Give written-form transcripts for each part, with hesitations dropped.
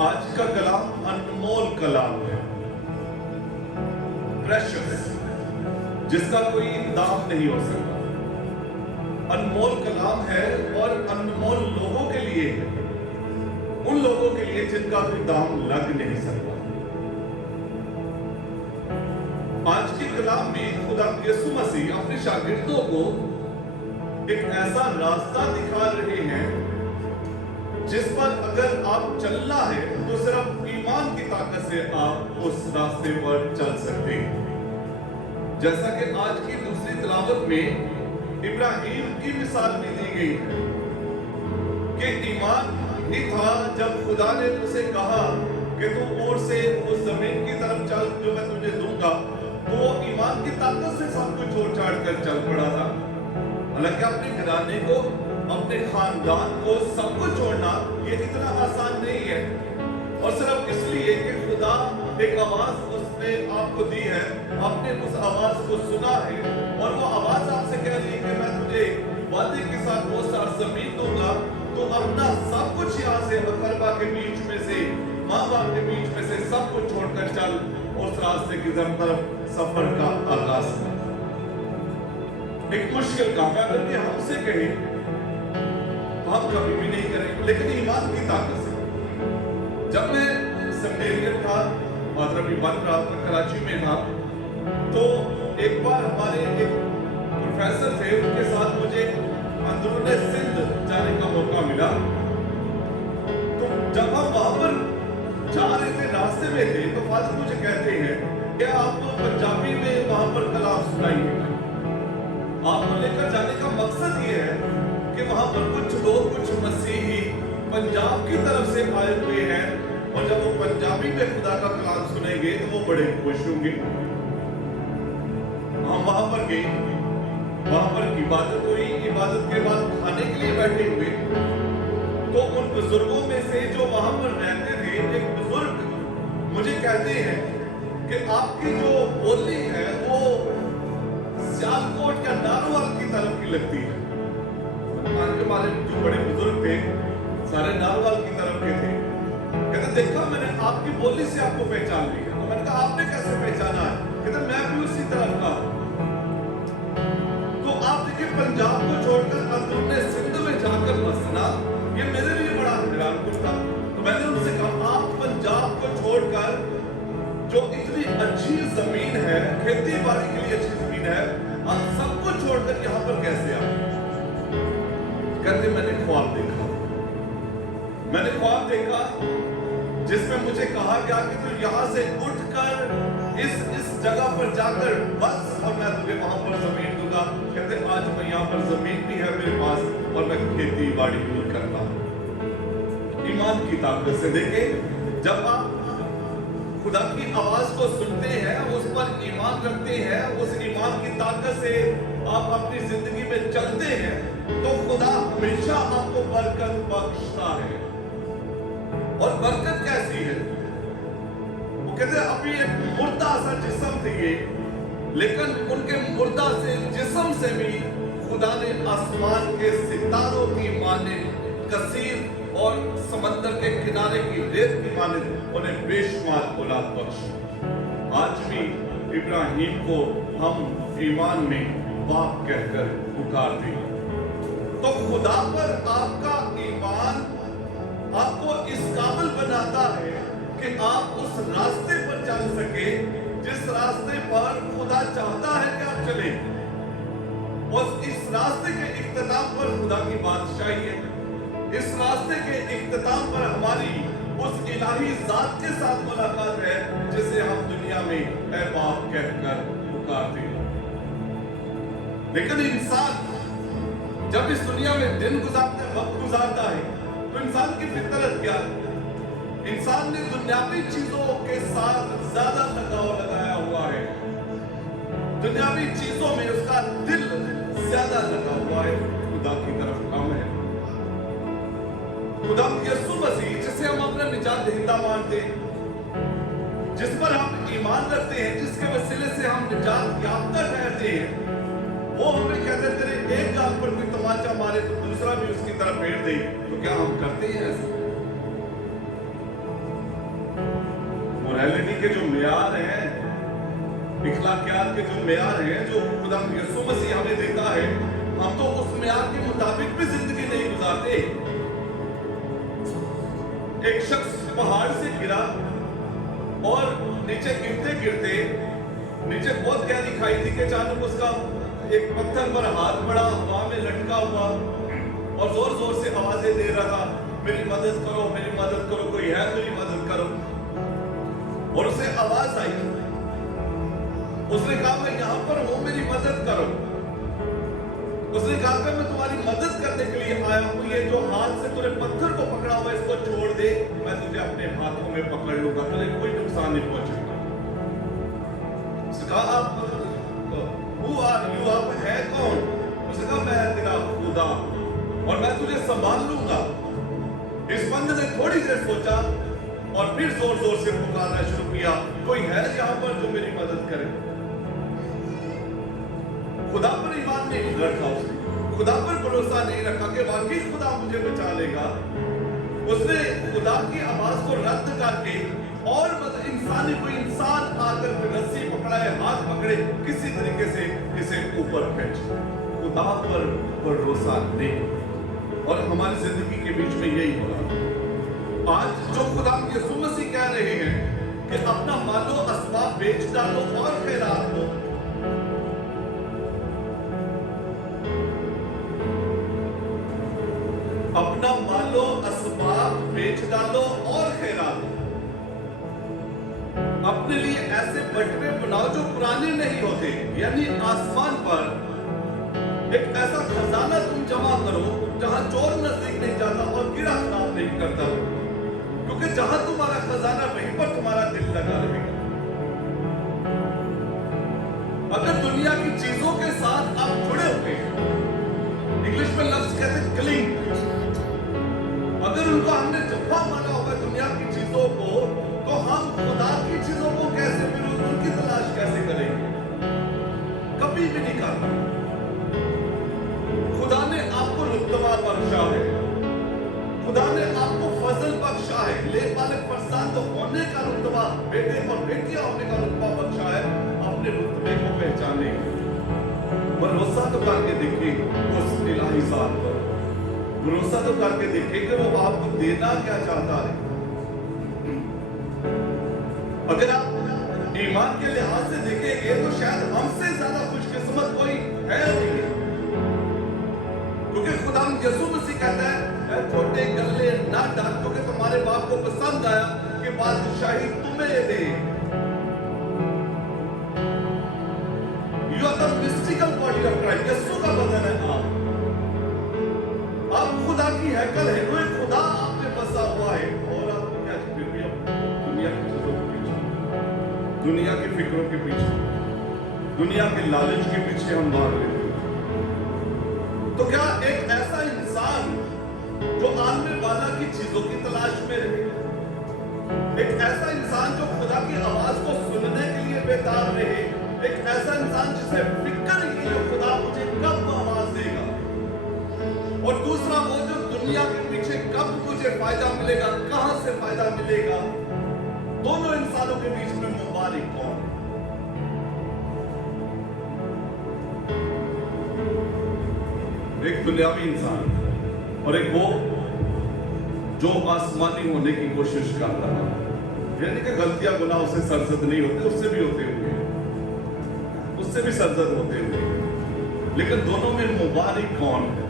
आज का कलाम अनमोल कलाम है, प्रेशियस, जिसका कोई दाम नहीं हो सकता। अनमोल कलाम है और अनमोल लोगों के लिए है, उन लोगों के लिए जिनका कोई दाम लग नहीं सकता। आज के कलाम में खुदा यीशु मसीह अपने शागिर्दों को एक ऐसा रास्ता दिखा रहे हैं जिस पर अगर आप चलना है तो सिर्फ ईमान की ताकत से आप उस रास्ते पर चल सकते हैं। जैसा कि आज की दूसरी तिलावत में इब्राहिम की मिसाल भी दी गई है कि ईमान ही था जब खुदा ने उसे कहा कि तू और से उस जमीन की तरफ चल जो मैं तुझे दूंगा, तो वो ईमान की ताकत से सब कुछ छोड़ छाड़ कर चल पड़ा था। हालांकि अपने घराने को, अपने खानदान को, सब कुछ छोड़ना ये इतना आसान नहीं है, और सिर्फ इसलिए कि खुदा एक आवाज उसने आपको दी है, आपने उस आवाज को सुना है और वो आवाज आपसे कह रही है कि मैं तुझे वादे के साथ वो सरजमीन दूंगा, तो अपना सब कुछ यहाँ से अकरबा के बीच में से, माँ बाप के बीच में से सब कुछ छोड़कर चल उस रास्ते की तरफ सफर का आगाज कर। एक मुश्किल काम है, अगर ये हमसे कहे तो हम कभी भी नहीं करेंगे, लेकिन ईमान की ताकत से। जब मैं सेमिनेरियन था, मतलब बन रहा था, कराची में था, तो एक बार हमारे एक प्रोफेसर थे, उनके साथ मुझे अंदरूने सिंध जाने का मौका मिला। तो जब हम वहां पर जा रहे थे, रास्ते में थे, तो फादर मुझे कहते हैं कि आप पंजाबी में वहां पर कलाम सुनाइए। आपको लेकर जाने का मकसद ये है कि वहां पर कुछ लोग, कुछ मसीही पंजाब की तरफ से आए हुए हैं, और जब वो पंजाबी में खुदा का कलाम सुनेंगे तो वो बड़े खुश होंगे। हम वहां पर गए, वहां पर इबादत हुई, इबादत के बाद खाने के लिए बैठे हुए, तो उन बुजुर्गों में से जो वहां पर रहते थे, एक बुजुर्ग मुझे कहते हैं कि आपकी जो बोली है वो सियालकोट या नारोवाल की तरफ की लगती है। हमारे जो बड़े बुजुर्ग थे सारे नारोवाल की तरफ के थे। कहते देखा मैंने आपकी बोली से आपको पहचान लिया। तो मैंने कहा आपने कैसे पहचाना है? कहते मैं भी उसी तरफ का। तो आप देखिए, पंजाब को छोड़कर अंदरूनी सिंध में जाकर बसना ये मेरे लिए बड़ा हैरान कुछ था। तो मैंने उनसे कहा आप पंजाब को छोड़कर जो इतनी अच्छी जमीन है, खेती बाड़ी के लिए अच्छी जमीन है, आप सब कुछ छोड़कर यहाँ पर कैसे आए? कहते मैंने ख्वाब देखा, मैंने ख्वाब देखा जिसमें मुझे कहा गया कि तू यहाँ से उठकर इस जगह पर जाकर बस, और मैं तुझे वहां पर जमीन दूंगा। कहते आज मैं यहाँ पर जमीन भी है मेरे पास और मैं खेती बाड़ी भी करता हूँ। ईमान की ताकत से देखे, जब आप खुदा की आवाज को सुनते हैं, उस पर ईमान रखते हैं, उस ईमान की ताकत से आप अपनी जिंदगी में चलते हैं, तो खुदा हमेशा आपको बरकत बख्शता है। और बरकत कैसी है? वो कहते हैं अभी एक मुर्दा सा जिस्म थे ये, लेकिन उनके मुर्दा से जिस्म से भी खुदा ने आसमान के सितारों की मानिंद, कसीर और समंदर के किनारे की रेत की मानिंद उन्हें बेशुमार औलाद बख्शी। आज भी इब्राहिम को हम ईमान में बाप कहकर पुकारते हैं। तो खुदा पर आपका ईमान आपको इस काबिल बनाता है कि आप उस रास्ते पर चल सके जिस रास्ते पर खुदा चाहता है कि आप चले। और इस रास्ते के इख्तिताम पर खुदा की बादशाही है। इस रास्ते के इख्तिताम पर हमारी उस इलाही जात के साथ मुलाकात है जिसे हम दुनिया में ऐ बाप कहकर पुकारते हैं। लेकिन इंसान जब इस दुनिया में दिन गुजारते वक्त गुजारता है, तो इंसान की फितरत क्या है? इंसान ने दुनियावी चीजों के साथ ज्यादा लगाव लगाया हुआ है। दुनियावी चीजों में उसका दिल ज्यादा लगा हुआ है, खुदा की तरफ कम है। खुदा यीशु मसीह जिसे हम अपना निजात दहिंदा मानते हैं, जिस पर हम ईमान रखते हैं, जिसके वसीले से हम निजात याफ्ता ठहरते हैं, वो हमें कहते तेरे एक गाल पर कोई तमाचा मारे तो दूसरा भी उसकी तरफ फेर दे। तो क्या हम करते हैं ऐसा? मोरालिटी के जो मेयार हैं, इखलाकियात के जो मेयार हैं जो खुदा यीशु मसीह हमें देता है, हम तो उस मेयार के मुताबिक भी जिंदगी नहीं गुजारते। एक शख्स पहाड़ से गिरा और नीचे गिरते गिरते नीचे बहुत गहरी खाई थी कि अचानक उसका एक पत्थर पर हाथ पड़ा, हवा में लटका हुआ और जोर जोर से आवाजें दे रहा, मेरी मदद करो, मेरी मदद करो, कोई है मेरी मदद करो। और उसे आवाज आई, उसने कहा मैं यहां पर हूं, मेरी मदद करो। उसने कहा कि मैं तुम्हारी मदद करने के लिए आया हूं, ये जो हाथ से तूने पत्थर को पकड़ा हुआ इसको छोड़ दे, मैं तुझे अपने हाथों में पकड़ लूंगा, तुझे कोई नुकसान नहीं पहुंचेगा। उसने कहा आप है कौन? उसने कहा मैं तेरा खुदा और मैं तुझे संभाल लूंगा। इस बंदे ने थोड़ी देर सोचा और फिर जोर जोर से पुकारना शुरू किया, कोई है यहाँ पर जो मेरी मदद करे? खुदा पर ईमान नहीं रखा उसने, खुदा पर भरोसा नहीं रखा कि वाकई खुदा मुझे बचा लेगा। उसने खुदा की आवाज को रद्द करके और इंसानी कोई इंसान आकर रस्सी पकड़ाए, हाथ पकड़े, किसी तरीके से इसे ऊपर खींच। खुदा पर भरोसा नहीं। और हमारी जिंदगी के बीच में यही हो रहा। आज जो खुदा यीशु मसीह कह रहे हैं कि अपना मालो असबाब बेच डालो और खैरात दो, अपना मालो असबाब बेच डालो और खैरात दो। अपने लिए ऐसे बटवे बनाओ जो पुराने नहीं होते, यानी आसमान पर एक ऐसा खजाना तुम जमा करो जहां चोर नजदीक नहीं जाता और कीड़ा खराब नहीं करता, क्योंकि जहां तुम्हारा खजाना वहीं पर तुम्हारा दिल लगा रहेगा। अगर दुनिया की चीजों के साथ आप जुड़े हुए हैं, इंग्लिश में लफ्ज कहते हैं क्लिंग, अगर उनको हमने जब्बा माना होगा दुनिया की चीजों को, तो हम खुदा की चीजों को कैसे, फिर उनकी तलाश कैसे करेंगे? कभी भी नहीं करना। खुदा ने आपको रुतबा बख्शा है, खुदा ने आपको फजल बख्शा है, ले पालक फरजांद होने का रुतबा, बेटे और बेटियां होने का रुतबा बख्शा है। अपने रुतबे को पहचाने, भरोसा तो करके देखिए उस इलाही ज़ात पर, भरोसा तो करके देखिए कि वो आपको देना क्या चाहता है। अगर आप ईमान के लिहाज से देखेंगे तो शायद हमसे ज्यादा खुशकिस्मत कोई है नहीं, क्योंकि खुदा यीशु मसीह कहता है छोटे गल्ले ना डाल, क्योंकि तुम्हारे बाप को पसंद आया कि बादशाही तुम्हें दे। You are the mystical body of Christ, यीशु का बदन है आप खुदा की हैकल है, कोई खुदा आप में बसा हुआ है। और आप क्या फिर भी दुनिया की चीजों के पीछे, दुनिया की फिक्रों के पीछे, दुनिया के लालच के पीछे हम भाग लेते हैं। तो क्या एक ऐसा इंसान जो आने वाला की चीजों की तलाश में रहे, एक ऐसा इंसान जो खुदा की आवाज को सुनने के लिए बेताब रहे, एक ऐसा इंसान जिसे फिक्र ही हो खुदा मुझे कब आवाज देगा, और दूसरा वो जो दुनिया के पीछे कब मुझे फायदा मिलेगा, कहां से फायदा मिलेगा, दोनों इंसानों के बीच में मुबारक कौन? एक दुनियावी इंसान और एक वो जो आसमानी होने की कोशिश कर रहा है, यानी कि गलतियां गुनाह उससे सरजद नहीं होते, उससे भी होते होंगे, उससे भी सरजद होते होंगे, लेकिन दोनों में मुबारक कौन है?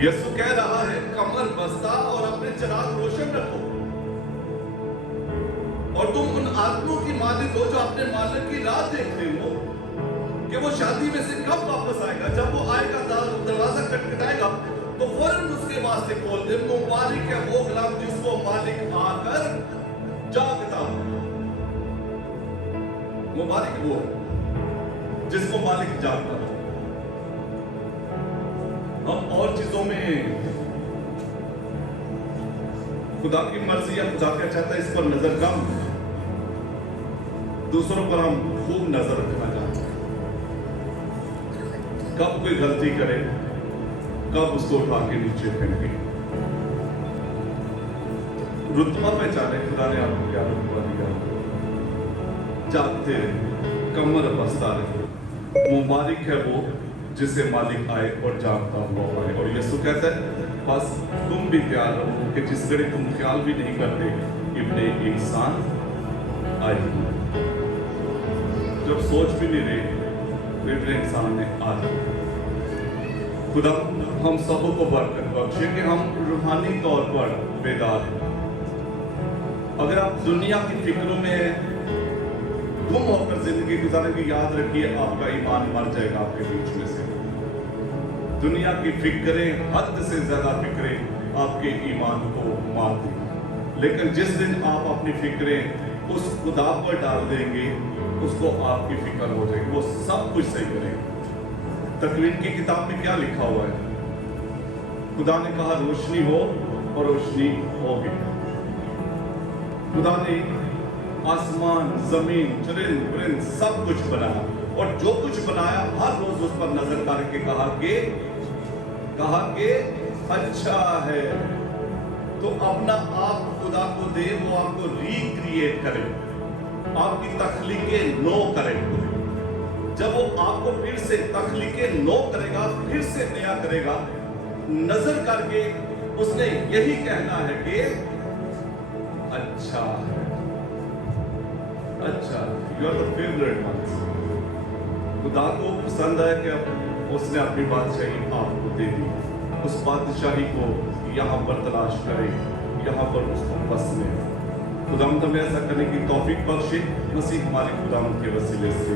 यीशु कह रहा है कमर बस्ता और अपने चिराग रोशन रखो, और तुम उन आदमियों की मालिक हो जो अपने मालिक की राह देखते हो कि वो शादी में से कब वापस आएगा। जब वो आएगा दरवाजा खटखटाएगा तो फौरन उसके वास्ते खोल दे। मुबारक है वो गुलाम जिसको मालिक आकर जागता हो, मुबारक वो जिसको मालिक जागता हो। हम और चीजों में खुदा की मर्जी या खुदा क्या चाहता है इस पर नजर कम, दूसरों पर हम खूब नजर रखना चाहते हैं। कब कोई गलती करे कब उसको उठा के नीचे फेंके। रुतबा पहचाने खुदा ने आपको क्या रुतबा दिया। जागते रहे, कमर बसता रहे। मुबारक है वो जिसे मालिक आए और जागता हुआ आए। और यीशु कहता है बस तुम भी तैयार रहो कि जिस घड़ी तुम ख्याल भी नहीं करते इब्ने इंसान आए। जब सोच भी नहीं रहे इब्ने इंसान ने आ जाए। खुदा हम सबों को बरकत बख्शे कि हम रूहानी तौर पर बेदार हैं। अगर आप दुनिया की फिक्रों में गुम होकर जिंदगी गुजारेंगे, याद रखिए आपका ईमान मर जाएगा आपके बीच में से। दुनिया की फिक्रें, हद से ज्यादा फिक्रें आपके ईमान को मार देंगी। लेकिन जिस दिन आप अपनी फिक्रें उस खुदा पर डाल देंगे, उसको आपकी फिक्र हो जाएगी, वो सब कुछ सही करेगा। तकवीन की किताब में क्या लिखा हुआ है? खुदा ने कहा रोशनी हो और रोशनी होगी। खुदा ने आसमान, जमीन, चरिंद परिंद सब कुछ बनाया, और जो कुछ बनाया हर रोज उस पर नजर करके कहा कि अच्छा है। तो अपना आप खुदा को दे, वो आपको रिक्रिएट करे, आपकी तख्लीकें नो करे। जब वो आपको फिर से तख्लीकें नो करेगा, फिर से नया करेगा, नजर करके उसने यही कहना है कि अच्छा है, अच्छा। You are the favourite ones. खुदा को पसंद है कि उसने अपनी बादशाही आपको दे दी। उस बादशाही को यहाँ पर तलाश करें, यहाँ पर उसको बसने। खुदा हमें ऐसा करने की तौफीक बख्शे। मसीह हमारे खुदा के वसीले से